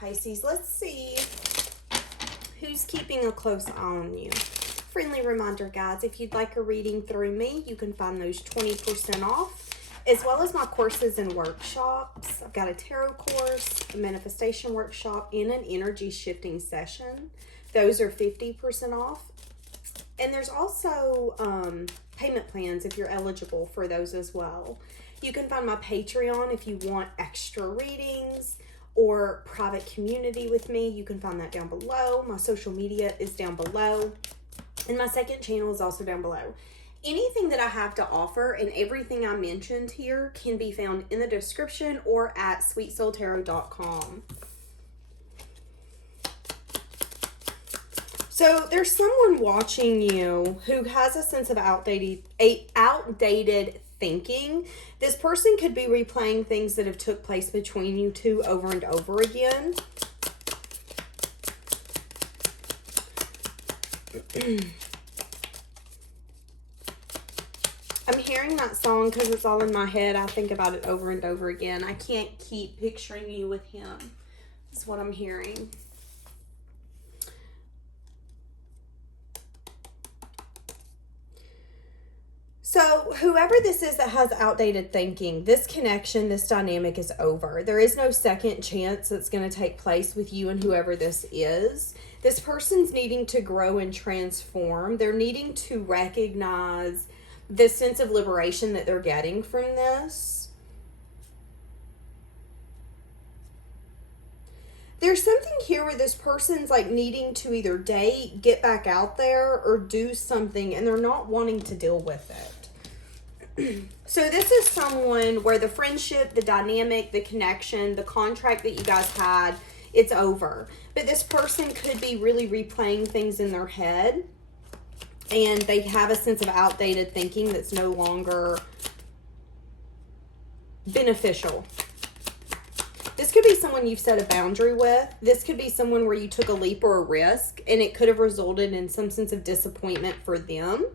Pisces. Let's see who's keeping a close eye on you. Friendly reminder, guys, if you'd like a reading through me, you can find those 20% off, as well as my courses and workshops. I've got a tarot course, a manifestation workshop, and an energy shifting session. Those are 50% off. And there's also payment plans if you're eligible for those as well. You can find my Patreon if you want extra readings or private community with me. You can find that down below. My social media is down below. And my second channel is also down below. Anything that I have to offer and everything I mentioned here can be found in the description or at sweetsoultarot.com. So there's someone watching you who has a sense of outdated thinking. This person could be replaying things that have took place between you two over and over again. I'm hearing that song because it's all in my head. I think about it over and over again. I can't keep picturing you with him. That's what I'm hearing. So whoever this is that has outdated thinking, this connection, this dynamic is over. There is no second chance that's going to take place with you and whoever this is. This person's needing to grow and transform. They're needing to recognize the sense of liberation that they're getting from this. There's something here where this person's like needing to either date, get back out there, or do something, and they're not wanting to deal with it. So this is someone where the friendship, the dynamic, the connection, the contract that you guys had, it's over. But this person could be really replaying things in their head, and they have a sense of outdated thinking that's no longer beneficial. This could be someone you've set a boundary with. This could be someone where you took a leap or a risk, and it could have resulted in some sense of disappointment for them.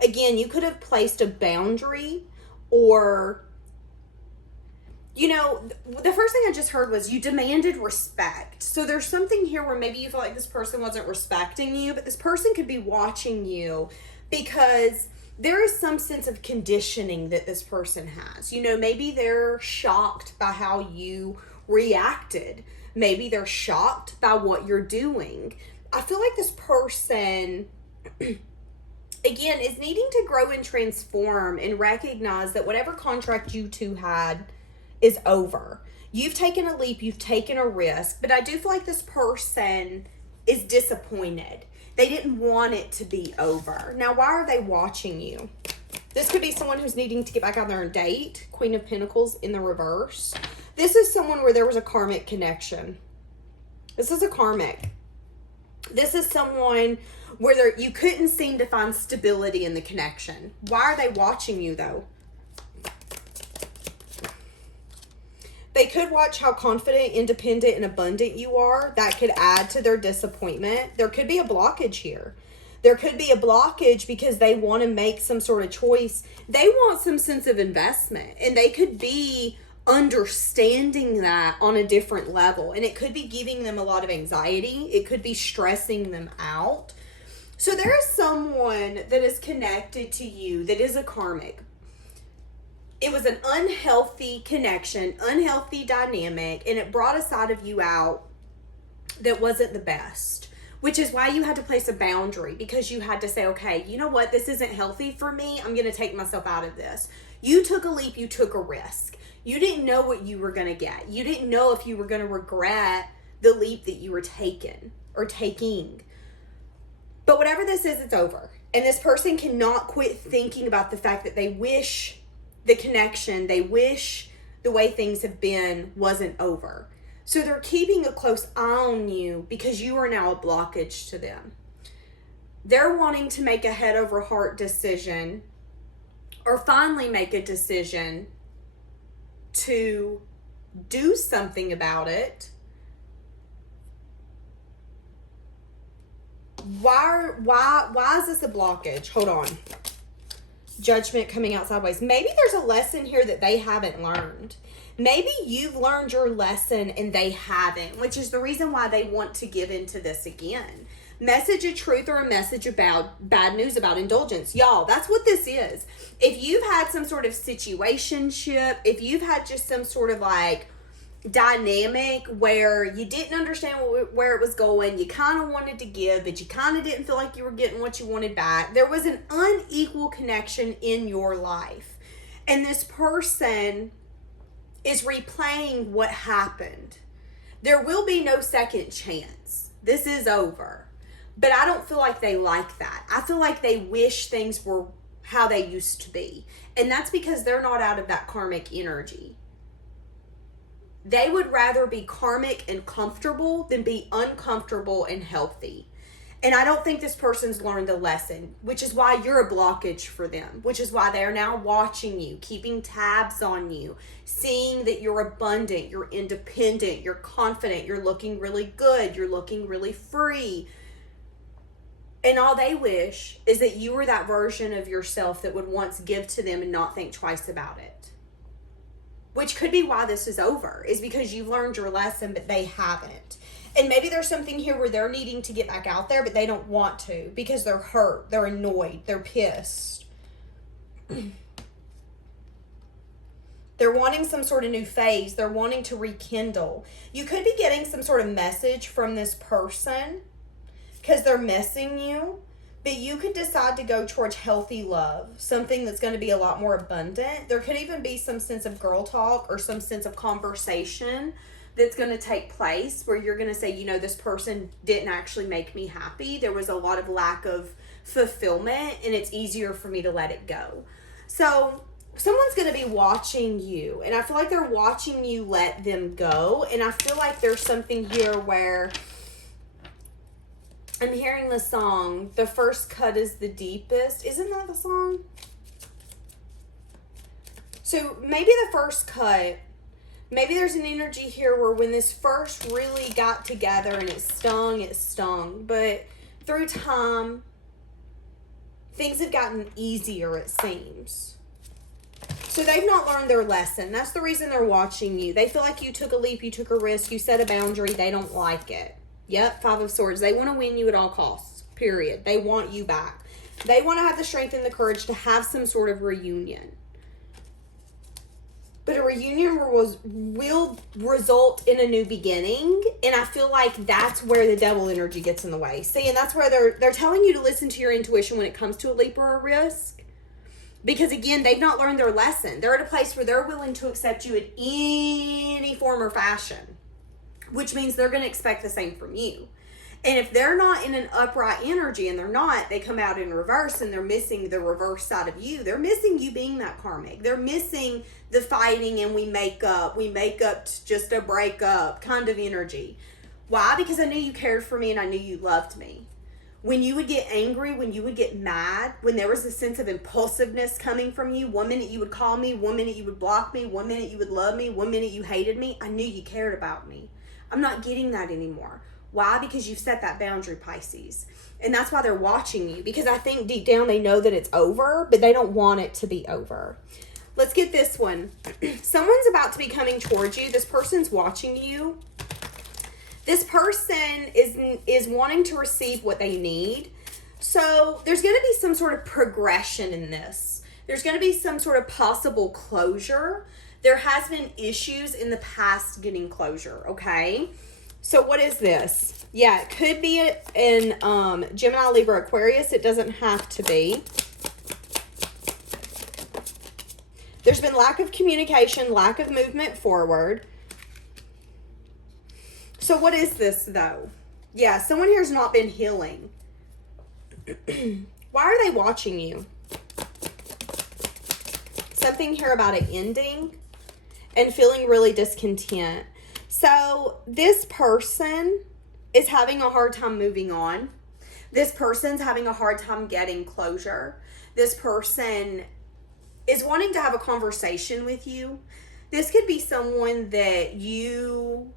Again, you could have placed a boundary, or, you know, the first thing I just heard was you demanded respect. So there's something here where maybe you feel like this person wasn't respecting you, but this person could be watching you because there is some sense of conditioning that this person has. You know, maybe they're shocked by how you reacted. Maybe they're shocked by what you're doing. I feel like this person again is needing to grow and transform and recognize that whatever contract you two had is over. You've taken a leap, you've taken a risk, but I do feel like this person is disappointed. They didn't want it to be over. Now, why are they watching you? This could be someone who's needing to get back out there and date. Queen of Pentacles in the reverse. This is someone where there was a karmic connection. This is a karmic. This is someone where you couldn't seem to find stability in the connection. Why are they watching you, though? They could watch how confident, independent, and abundant you are. That could add to their disappointment. There could be a blockage here. There could be a blockage because they want to make some sort of choice. They want some sense of investment, and they could be understanding that on a different level, and it could be giving them a lot of anxiety. It could be stressing them out. So there is someone that is connected to you that is a karmic. It was an unhealthy connection, unhealthy dynamic, and it brought a side of you out that wasn't the best, which is why you had to place a boundary, because you had to say, okay, you know what? This isn't healthy for me. I'm going to take myself out of this. You took a leap. You took a risk. You didn't know what you were going to get. You didn't know if you were going to regret the leap that you were taking or taking. But whatever this is, it's over. And this person cannot quit thinking about the fact that they wish the connection, they wish the way things have been wasn't over. So they're keeping a close eye on you because you are now a blockage to them. They're wanting to make a head over heart decision, or finally make a decision to do something about it. Why is this a blockage? Hold on. Judgment coming out sideways. Maybe there's a lesson here that they haven't learned. Maybe you've learned your lesson and they haven't, which is the reason why they want to give into this again. Message of truth or a message about bad news about indulgence. Y'all, that's what this is. If you've had some sort of situationship, if you've had just some sort of like dynamic where you didn't understand where it was going, you kind of wanted to give, but you kind of didn't feel like you were getting what you wanted back. There was an unequal connection in your life. And this person is replaying what happened. There will be no second chance. This is over. But I don't feel like they like that. I feel like they wish things were how they used to be. And that's because they're not out of that karmic energy. They would rather be karmic and comfortable than be uncomfortable and healthy. And I don't think this person's learned the lesson, which is why you're a blockage for them, which is why they are now watching you, keeping tabs on you, seeing that you're abundant, you're independent, you're confident, you're looking really good, you're looking really free. And all they wish is that you were that version of yourself that would once give to them and not think twice about it. Which could be why this is over, is because you've learned your lesson, but they haven't. And maybe there's something here where they're needing to get back out there, but they don't want to because they're hurt, they're annoyed, they're pissed. They're wanting some sort of new phase. They're wanting to rekindle. You could be getting some sort of message from this person because they're missing you, but you could decide to go towards healthy love, something that's going to be a lot more abundant. There could even be some sense of girl talk or some sense of conversation that's going to take place where you're going to say, you know, this person didn't actually make me happy. There was a lot of lack of fulfillment, and it's easier for me to let it go. So someone's going to be watching you, and I feel like they're watching you let them go. And I feel like there's something here where I'm hearing the song, "The first cut is the deepest." Isn't that the song? So maybe the first cut, maybe there's an energy here where when this first really got together and it stung. But through time, things have gotten easier, it seems. So they've not learned their lesson. That's the reason they're watching you. They feel like you took a leap, you took a risk, you set a boundary. They don't like it. Yep, Five of Swords. They want to win you at all costs, period. They want you back. They want to have the strength and the courage to have some sort of reunion. But a reunion will result in a new beginning. And I feel like that's where the devil energy gets in the way. See, and that's where they're telling you to listen to your intuition when it comes to a leap or a risk. Because again, they've not learned their lesson. They're at a place where they're willing to accept you in any form or fashion, which means they're going to expect the same from you. And if they're not in an upright energy, and they're not, they come out in reverse, and they're missing the reverse side of you. They're missing you being that karmic. They're missing the fighting and we make up just a breakup kind of energy. Why? Because I knew you cared for me and I knew you loved me. When you would get angry, when you would get mad, when there was a sense of impulsiveness coming from you, one minute you would call me, one minute you would block me, one minute you would love me, one minute you hated me, I knew you cared about me. I'm not getting that anymore. Why? Because you've set that boundary, Pisces. And that's why they're watching you. Because I think deep down they know that it's over, but they don't want it to be over. Let's get this one. Someone's about to be coming towards you. This person's watching you. This person is wanting to receive what they need. So there's going to be some sort of progression in this. There's going to be some sort of possible closure. There has been issues in the past getting closure, okay? So what is this? Yeah, it could be in Gemini, Libra, Aquarius. It doesn't have to be. There's been lack of communication, lack of movement forward. So what is this, though? Yeah, someone here's not been healing. Why are they watching you? Something here about it ending and feeling really discontent. So this person is having a hard time moving on. This person's having a hard time getting closure. This person is wanting to have a conversation with you. This could be someone that you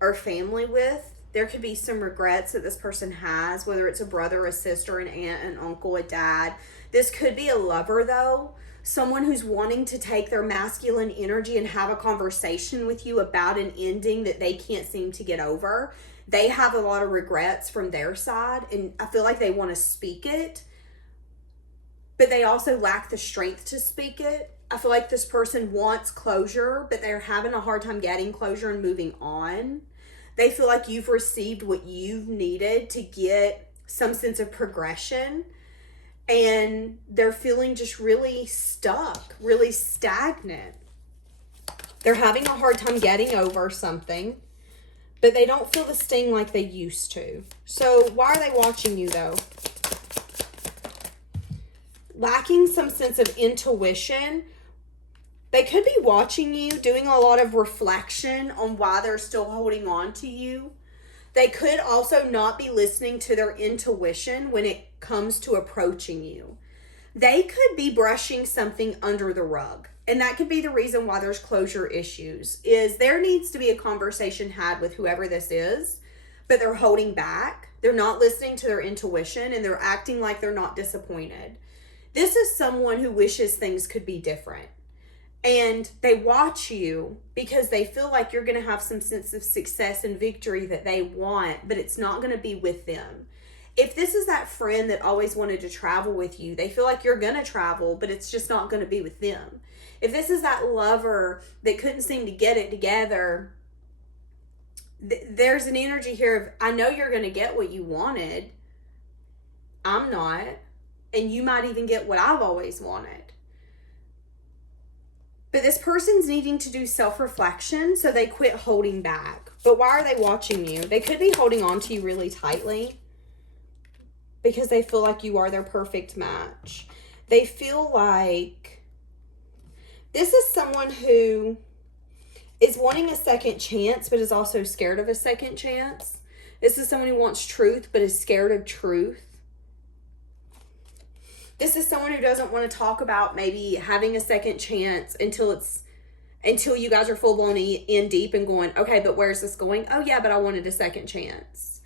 are family with. There could be some regrets that this person has, whether it's a brother, a sister, an aunt, an uncle, a dad. This could be a lover, though. someone who's wanting to take their masculine energy and have a conversation with you about an ending that they can't seem to get over. They have a lot of regrets from their side, and I feel like they want to speak it, but they also lack the strength to speak it. I feel like this person wants closure, but they're having a hard time getting closure and moving on. They feel like you've received what you've needed to get some sense of progression, and they're feeling just really stuck, really stagnant. They're having a hard time getting over something, but they don't feel the sting like they used to. So why are they watching you, though? Lacking some sense of intuition. They could be watching you, doing a lot of reflection on why they're still holding on to you. They could also not be listening to their intuition when it comes to approaching you. They could be brushing something under the rug. And that could be the reason why there's closure issues, is there needs to be a conversation had with whoever this is, but they're holding back. They're not listening to their intuition, and they're acting like they're not disappointed. This is someone who wishes things could be different. And they watch you because they feel like you're going to have some sense of success and victory that they want, but it's not going to be with them. If this is that friend that always wanted to travel with you, they feel like you're going to travel, but it's just not going to be with them. If this is that lover that couldn't seem to get it together, there's an energy here of, I know you're going to get what you wanted. I'm not. And you might even get what I've always wanted. But this person's needing to do self-reflection, so they quit holding back. But why are they watching you? They could be holding on to you really tightly because they feel like you are their perfect match. They feel like this is someone who is wanting a second chance, but is also scared of a second chance. This is someone who wants truth, but is scared of truth. This is someone who doesn't want to talk about maybe having a second chance until you guys are full blown in deep and going, okay, but where's this going? Oh yeah, but I wanted a second chance.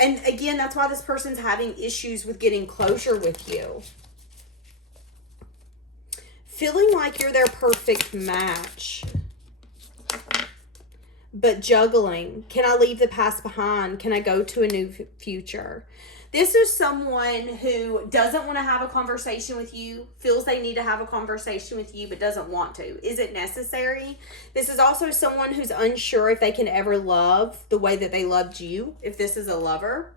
And again, that's why this person's having issues with getting closure with you. Feeling like you're their perfect match, but juggling. Can I leave the past behind? Can I go to a new future? This is someone who doesn't want to have a conversation with you, feels they need to have a conversation with you, but doesn't want to. Is it necessary? This is also someone who's unsure if they can ever love the way that they loved you, if this is a lover.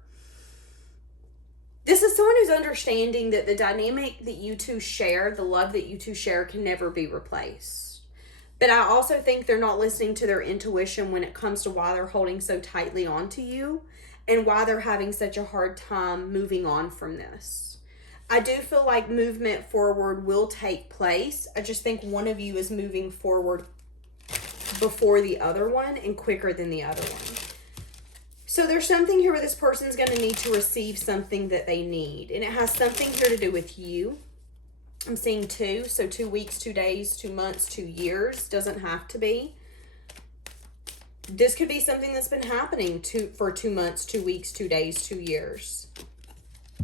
This is someone who's understanding that the dynamic that you two share, the love that you two share, can never be replaced. But I also think they're not listening to their intuition when it comes to why they're holding so tightly onto you, and why they're having such a hard time moving on from this. I do feel like movement forward will take place. I just think one of you is moving forward before the other one and quicker than the other one. So there's something here where this person's going to need to receive something that they need. And it has something here to do with you. I'm seeing 2. So 2 weeks, 2 days, 2 months, 2 years. Doesn't have to be. This could be something that's been happening for 2 months, 2 weeks, 2 days, 2 years.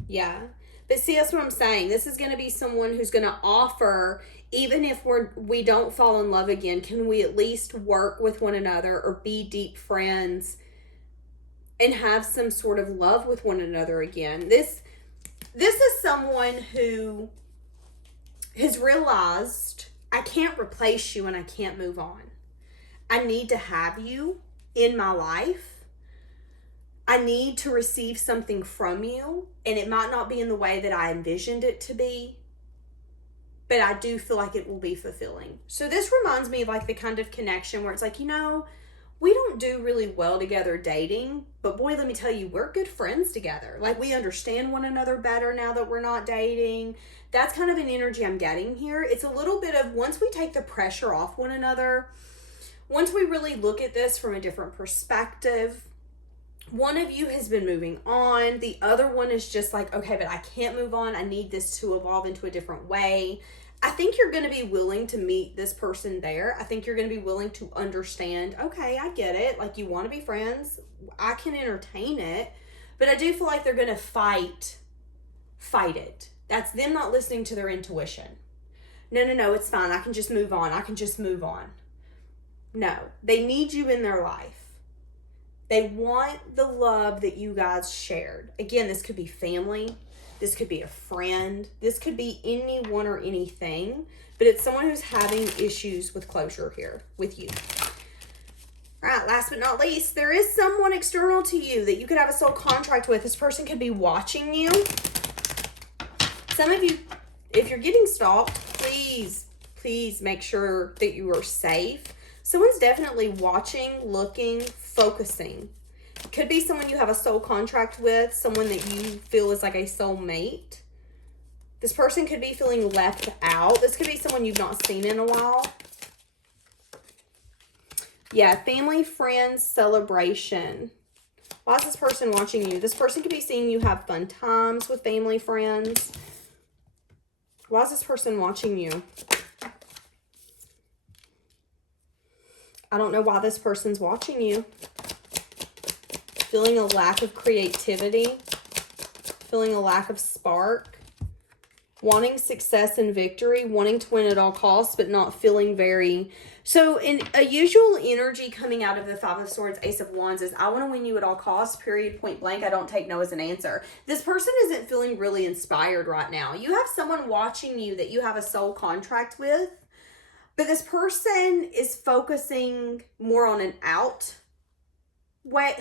Yeah. But see, that's what I'm saying. This is going to be someone who's going to offer, even if we don't fall in love again, can we at least work with one another or be deep friends and have some sort of love with one another again? This is someone who has realized, I can't replace you and I can't move on. I need to have you in my life. I need to receive something from you, and it might not be in the way that I envisioned it to be, but I do feel like it will be fulfilling. So this reminds me of like the kind of connection where it's like, we don't do really well together dating, but boy, let me tell you, we're good friends together. Like, we understand one another better now that we're not dating. That's kind of an energy I'm getting here. It's a little bit of, once we take the pressure off one another, once we really look at this from a different perspective, one of you has been moving on. The other one is just like, okay, but I can't move on. I need this to evolve into a different way. I think you're going to be willing to meet this person there. I think you're going to be willing to understand, okay, I get it. Like, you want to be friends. I can entertain it. But I do feel like they're going to fight it. That's them not listening to their intuition. No, it's fine. I can just move on. I can just move on. No, they need you in their life. They want the love that you guys shared. Again, this could be family. This could be a friend. This could be anyone or anything. But it's someone who's having issues with closure here with you. All right, last but not least, there is someone external to you that you could have a soul contract with. This person could be watching you. Some of you, if you're getting stalked, please make sure that you are safe. Someone's definitely watching, looking, focusing. Could be someone you have a soul contract with, someone that you feel is like a soulmate. This person could be feeling left out. This could be someone you've not seen in a while. Yeah, family, friends, celebration. Why is this person watching you? This person could be seeing you have fun times with family, friends. Why is this person watching you? I don't know why this person's watching you. Feeling a lack of creativity. Feeling a lack of spark. Wanting success and victory. Wanting to win at all costs, but not feeling very... So, in a usual energy coming out of the Five of Swords, Ace of Wands is, I want to win you at all costs, period, point blank. I don't take no as an answer. This person isn't feeling really inspired right now. You have someone watching you that you have a soul contract with. But this person is focusing more on an out way.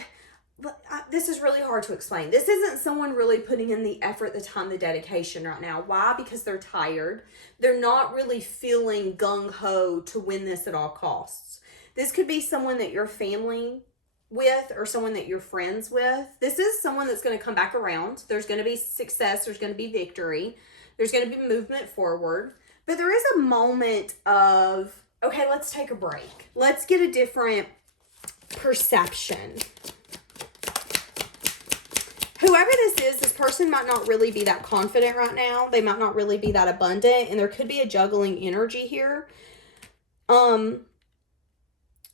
This is really hard to explain. This isn't someone really putting in the effort, the time, the dedication right now. Why? Because they're tired. They're not really feeling gung-ho to win this at all costs. This could be someone that you're family with or someone that you're friends with. This is someone that's going to come back around. There's going to be success. There's going to be victory. There's going to be movement forward. But there is a moment of, okay, let's take a break. Let's get a different perception. Whoever this person might not really be that confident right now. They might not really be that abundant. And there could be a juggling energy here.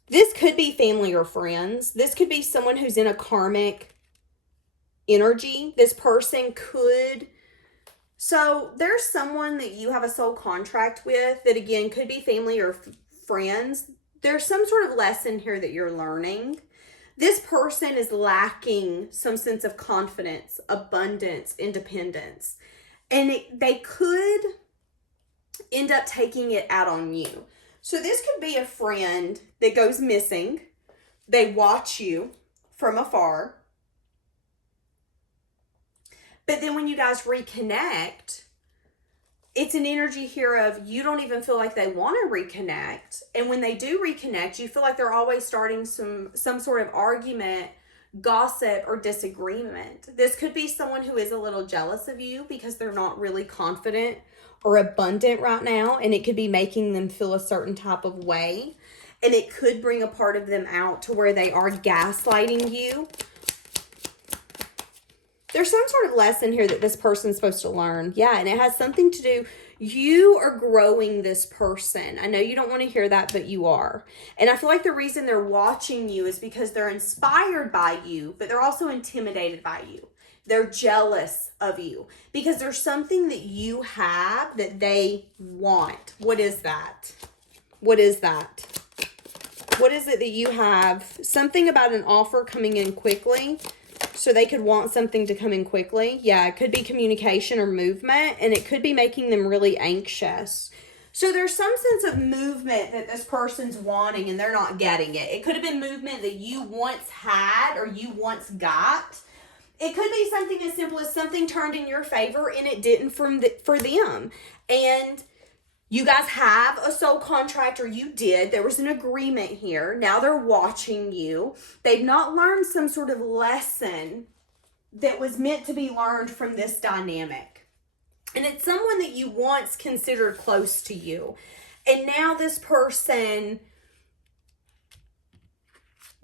This could be family or friends. This could be someone who's in a karmic energy. This person could... So there's someone that you have a soul contract with that, again, could be family or friends. There's some sort of lesson here that you're learning. This person is lacking some sense of confidence, abundance, independence. And they could end up taking it out on you. So this could be a friend that goes missing. They watch you from afar. But then when you guys reconnect, it's an energy here of you don't even feel like they want to reconnect. And when they do reconnect, you feel like they're always starting some sort of argument, gossip, or disagreement. This could be someone who is a little jealous of you because they're not really confident or abundant right now. And it could be making them feel a certain type of way. And it could bring a part of them out to where they are gaslighting you. There's some sort of lesson here that this person's supposed to learn. Yeah, and it has something to do, you are growing this person. I know you don't want to hear that, but you are. And I feel like the reason they're watching you is because they're inspired by you, but they're also intimidated by you. They're jealous of you because there's something that you have that they want. What is that? What is that? What is it that you have? Something about an offer coming in quickly. So they could want something to come in quickly. Yeah, it could be communication or movement, and it could be making them really anxious. So there's some sense of movement that this person's wanting, and they're not getting it. It could have been movement that you once had or you once got. It could be something as simple as something turned in your favor, and it didn't for them. And you guys have a soul contract, or you did. There was an agreement here. Now they're watching you. They've not learned some sort of lesson that was meant to be learned from this dynamic. And it's someone that you once considered close to you. And now this person,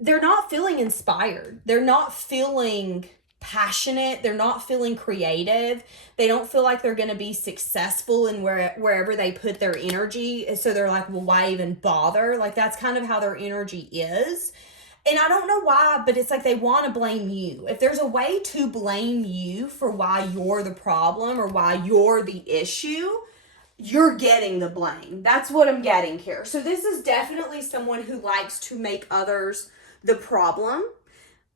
they're not feeling inspired. They're not feeling passionate. They're not feeling creative. They don't feel like they're going to be successful in wherever they put their energy. So they're like, well, why even bother? Like, that's kind of how their energy is. And I don't know why, but it's like they want to blame you. If there's a way to blame you for why you're the problem or why you're the issue, you're getting the blame. That's what I'm getting here. So this is definitely someone who likes to make others the problem.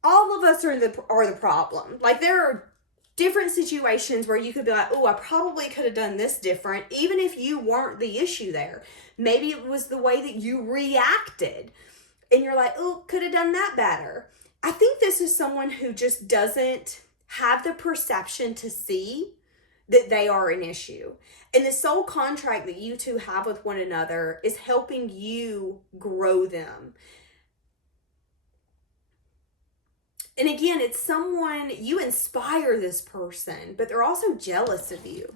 All of us are the problem. Like, there are different situations where you could be like, oh, I probably could have done this different, even if you weren't the issue there. Maybe it was the way that you reacted. And you're like, oh, could have done that better. I think this is someone who just doesn't have the perception to see that they are an issue. And the soul contract that you two have with one another is helping you grow them. And again, it's someone, you inspire this person, but they're also jealous of you.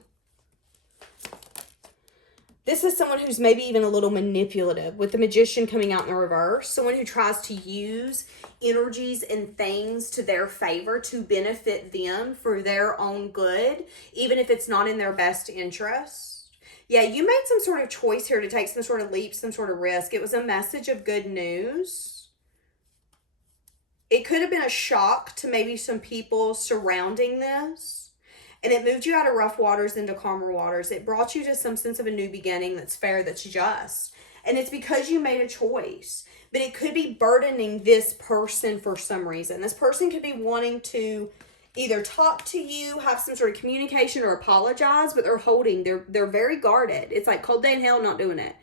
This is someone who's maybe even a little manipulative, with the Magician coming out in the reverse. Someone who tries to use energies and things to their favor to benefit them for their own good, even if it's not in their best interest. Yeah, you made some sort of choice here to take some sort of leap, some sort of risk. It was a message of good news. It could have been a shock to maybe some people surrounding this. And it moved you out of rough waters into calmer waters. It brought you to some sense of a new beginning that's fair, that's just. And it's because you made a choice. But it could be burdening this person for some reason. This person could be wanting to either talk to you, have some sort of communication, or apologize, but they're very guarded. It's like cold day in hell, not doing it.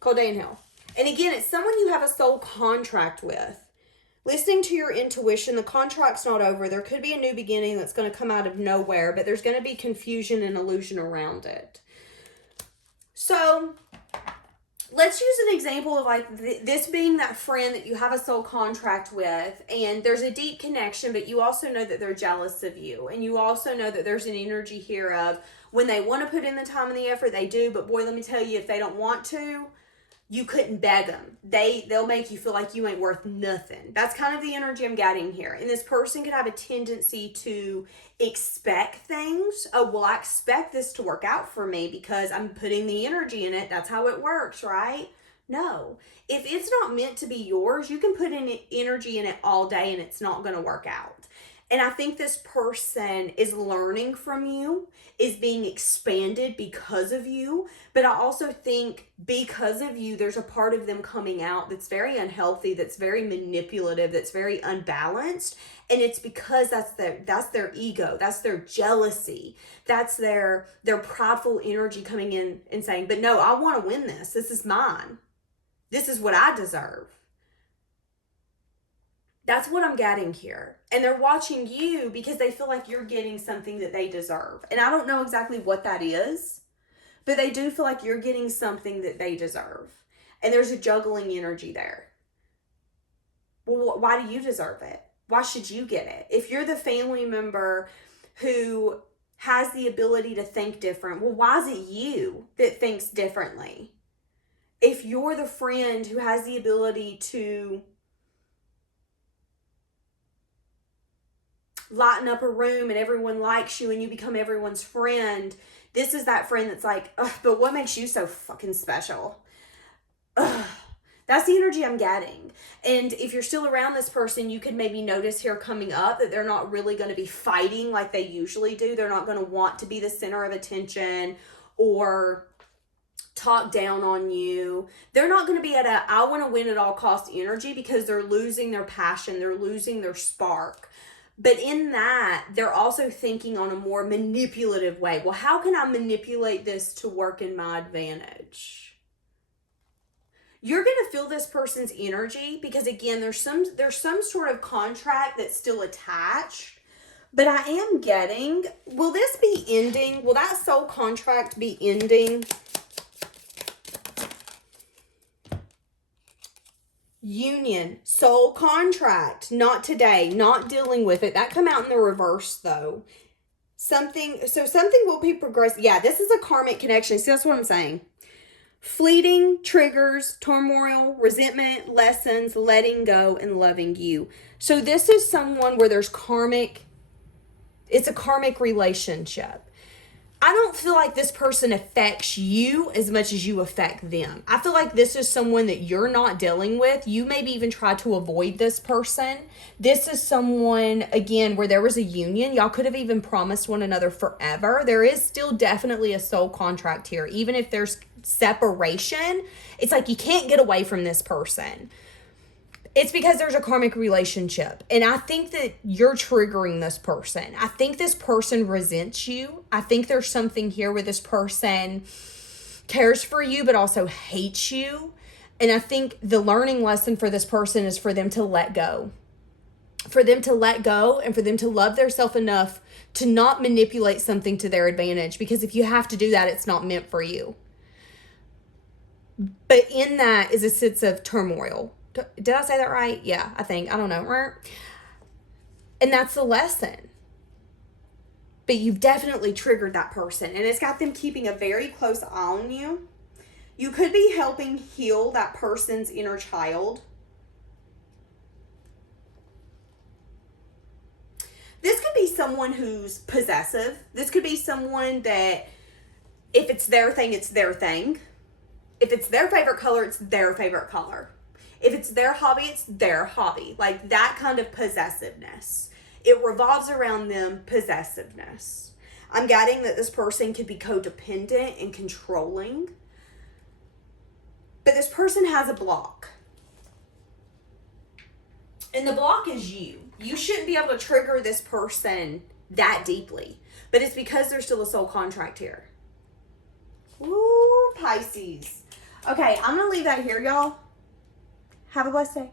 Cold day in hell. And again, it's someone you have a soul contract with. Listening to your intuition, the contract's not over. There could be a new beginning that's going to come out of nowhere, but there's going to be confusion and illusion around it. So let's use an example of like this being that friend that you have a soul contract with, and there's a deep connection, but you also know that they're jealous of you. And you also know that there's an energy here of when they want to put in the time and the effort, they do. But boy, let me tell you, if they don't want to, you couldn't beg them. They'll make you feel like you ain't worth nothing. That's kind of the energy I'm getting here. And this person could have a tendency to expect things. Oh, well, I expect this to work out for me because I'm putting the energy in it. That's how it works, right? No. If it's not meant to be yours, you can put in energy in it all day and it's not going to work out. And I think this person is learning from you, is being expanded because of you. But I also think because of you, there's a part of them coming out that's very unhealthy, that's very manipulative, that's very unbalanced. And it's because that's their ego, that's their jealousy, that's their prideful energy coming in and saying, but no, I want to win this. This is mine. This is what I deserve. That's what I'm getting here. And they're watching you because they feel like you're getting something that they deserve. And I don't know exactly what that is, but they do feel like you're getting something that they deserve. And there's a juggling energy there. Well, why do you deserve it? Why should you get it? If you're the family member who has the ability to think different, well, why is it you that thinks differently? If you're the friend who has the ability to lighten up a room and everyone likes you and you become everyone's friend, this is that friend that's like, ugh, but what makes you so fucking special? Ugh. That's the energy I'm getting. And if you're still around this person, you could maybe notice here coming up that they're not really going to be fighting like they usually do. They're not going to want to be the center of attention or talk down on you. They're not going to be at a I want to win at all cost energy because they're losing their passion. They're losing their spark. But in that, they're also thinking on a more manipulative way. Well, how can I manipulate this to work in my advantage? You're going to feel this person's energy because, again, there's some sort of contract that's still attached. But I am getting, will this be ending? Will that soul contract be ending? Union, soul contract, not today, not dealing with it. That come out in the reverse though. Something will be progressive. Yeah, this is a karmic connection. See, that's what I'm saying. Fleeting triggers, turmoil, resentment, lessons, letting go, and loving you. So this is someone where there's karmic, it's a karmic relationship. I don't feel like this person affects you as much as you affect them. I feel like this is someone that you're not dealing with. You maybe even try to avoid this person. This is someone, again, where there was a union. Y'all could have even promised one another forever. There is still definitely a soul contract here. Even if there's separation, it's like you can't get away from this person. It's because there's a karmic relationship. And I think that you're triggering this person. I think this person resents you. I think there's something here where this person cares for you, but also hates you. And I think the learning lesson for this person is for them to let go. For them to let go and for them to love themselves enough to not manipulate something to their advantage. Because if you have to do that, it's not meant for you. But in that is a sense of turmoil. Did I say that right? Yeah, I think. I don't know. And that's the lesson. But you've definitely triggered that person. And it's got them keeping a very close eye on you. You could be helping heal that person's inner child. This could be someone who's possessive. This could be someone that if it's their thing, it's their thing. If it's their favorite color, it's their favorite color. If it's their hobby, it's their hobby. Like that kind of possessiveness. It revolves around them possessiveness. I'm getting that this person could be codependent and controlling. But this person has a block. And the block is you. You shouldn't be able to trigger this person that deeply. But it's because there's still a soul contract here. Ooh, Pisces. Okay, I'm going to leave that here, y'all. Have a blessed day.